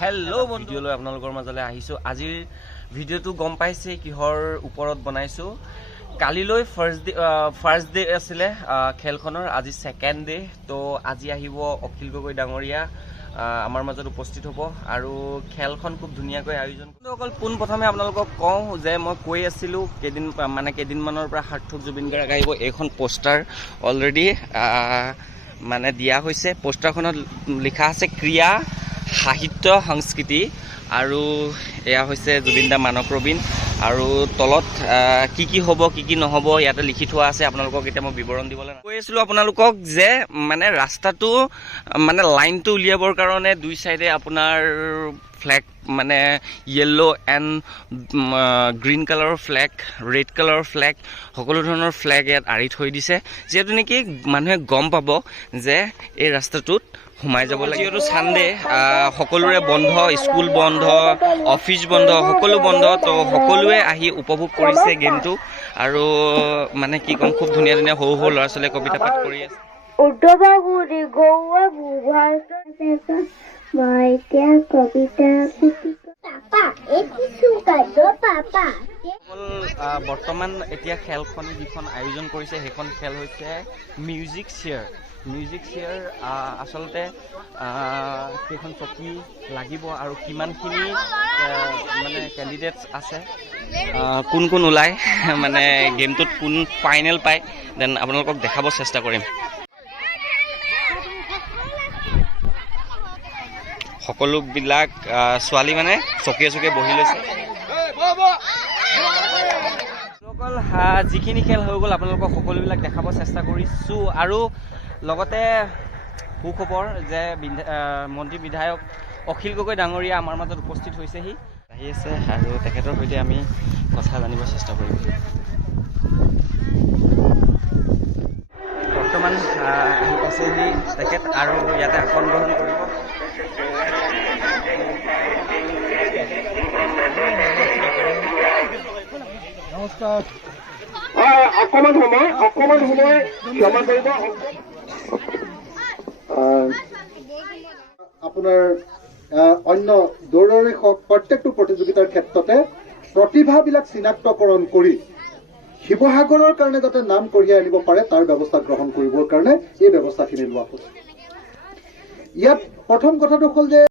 Hello' ভিডিঅ'লৈ আপোনালোকৰ মাজলৈ আহিছোঁ। আজিৰ ভিডিঅ'টো গম পাইছে কিহৰ ওপৰত বনাইছোঁ। কালিলৈ ফাৰ্ষ্ট ডে আছিলে খেলখনৰ, আজি ছেকেণ্ড ডে। তো আজি আহিব অখিল গগৈ ডাঙৰীয়া আমাৰ মাজত উপস্থিত হ'ব আৰু খেলখন খুব ধুনীয়াকৈ আয়োজন। অকল পোনপ্ৰথমে আপোনালোকক কওঁ যে মই কৈ আছিলোঁ কেইদিনমানৰ পৰা সাৰ্থক জুবিন গাৰ্গ আহিব। এইখন পোষ্টাৰ অলৰেডি মানে দিয়া হৈছে। পোষ্টাৰখনত লিখা আছে ক্ৰীড়া সাহিত্য সংস্কৃতি আৰু এয়া হৈছে জুবিন দা মানৱ ৰবীন আৰু তলত কি হ'ব কি নহ'ব ইয়াতে লিখি থোৱা আছে। আপোনালোকক এতিয়া মই বিৱৰণ দিবলৈ কৈ আছিলোঁ আপোনালোকক যে মানে ৰাস্তাটো মানে লাইনটো উলিয়াবৰ কাৰণে দুই চাইডে আপোনাৰ ফ্লেগ মানে য়েল্ল' এণ্ড গ্ৰীণ কালাৰৰ ফ্লেগ, ৰেড কালাৰৰ ফ্লেগ, সকলো ধৰণৰ ফ্লেগ ইয়াত আঁৰি থৈ দিছে, যিহেতু নেকি মানুহে গম পাব যে এই ৰাস্তাটোত সোমাই যাব লাগে। যিহেতু ছানডে সকলোৰে বন্ধ, স্কুল বন্ধ, অফিচ বন্ধ, সকলো বন্ধ, তো সকলোৱে আহি উপভোগ কৰিছে গেমটো আৰু মানে কি ক'ম, খুব ধুনীয়া ধুনীয়া সৰু সৰু ল'ৰা ছোৱালীয়ে কবিতা পাঠ কৰি আছে। বৰ্তমান এতিয়া খেলখন যিখন আয়োজন কৰিছে সেইখন খেল হৈছে মিউজিক চেয়াৰ। মিউজিক চেয়াৰ আচলতে কেইখন চকী লাগিব আৰু কিমানখিনি মানে কেণ্ডিডেটছ আছে, কোন কোন ওলায়, মানে গেমটোত কোন ফাইনেল পায়, দেন আপোনালোকক দেখাব চেষ্টা কৰিম। সকলোবিলাক ছোৱালী মানে চকীয়ে চকীয়ে বহি লৈছে। অকল যিখিনি খেল হৈ গ'ল আপোনালোকক সকলোবিলাক দেখাব চেষ্টা কৰিছোঁ আৰু লগতে সুখবৰ যে মন্ত্ৰী বিধায়ক অখিল গগৈ ডাঙৰীয়া আমাৰ মাজত উপস্থিত হৈছেহি, আহি আছে আৰু তেখেতৰ সৈতে আমি কথা জানিব চেষ্টা কৰিম। বৰ্তমান আহি পাইছেহি তেখেত আৰু ইয়াতে আসন গ্ৰহণ কৰিব। নমস্কাৰ। অকমান সময় ক্ষমা কৰিব। আপোনাৰ অন্য দৌৰৰে হওক প্ৰত্যেকটো প্ৰতিযোগিতাৰ ক্ষেত্ৰতে প্ৰতিভাবিলাক চিনাক্তকৰণ কৰি শিৱসাগৰৰ কাৰণে যাতে নাম কঢ়িয়াই আনিব পাৰে তাৰ ব্যৱস্থা গ্ৰহণ কৰিবৰ কাৰণে এই ব্যৱস্থাখিনি লোৱা হৈছে। ইয়াত প্ৰথম কথাটো হ'ল যে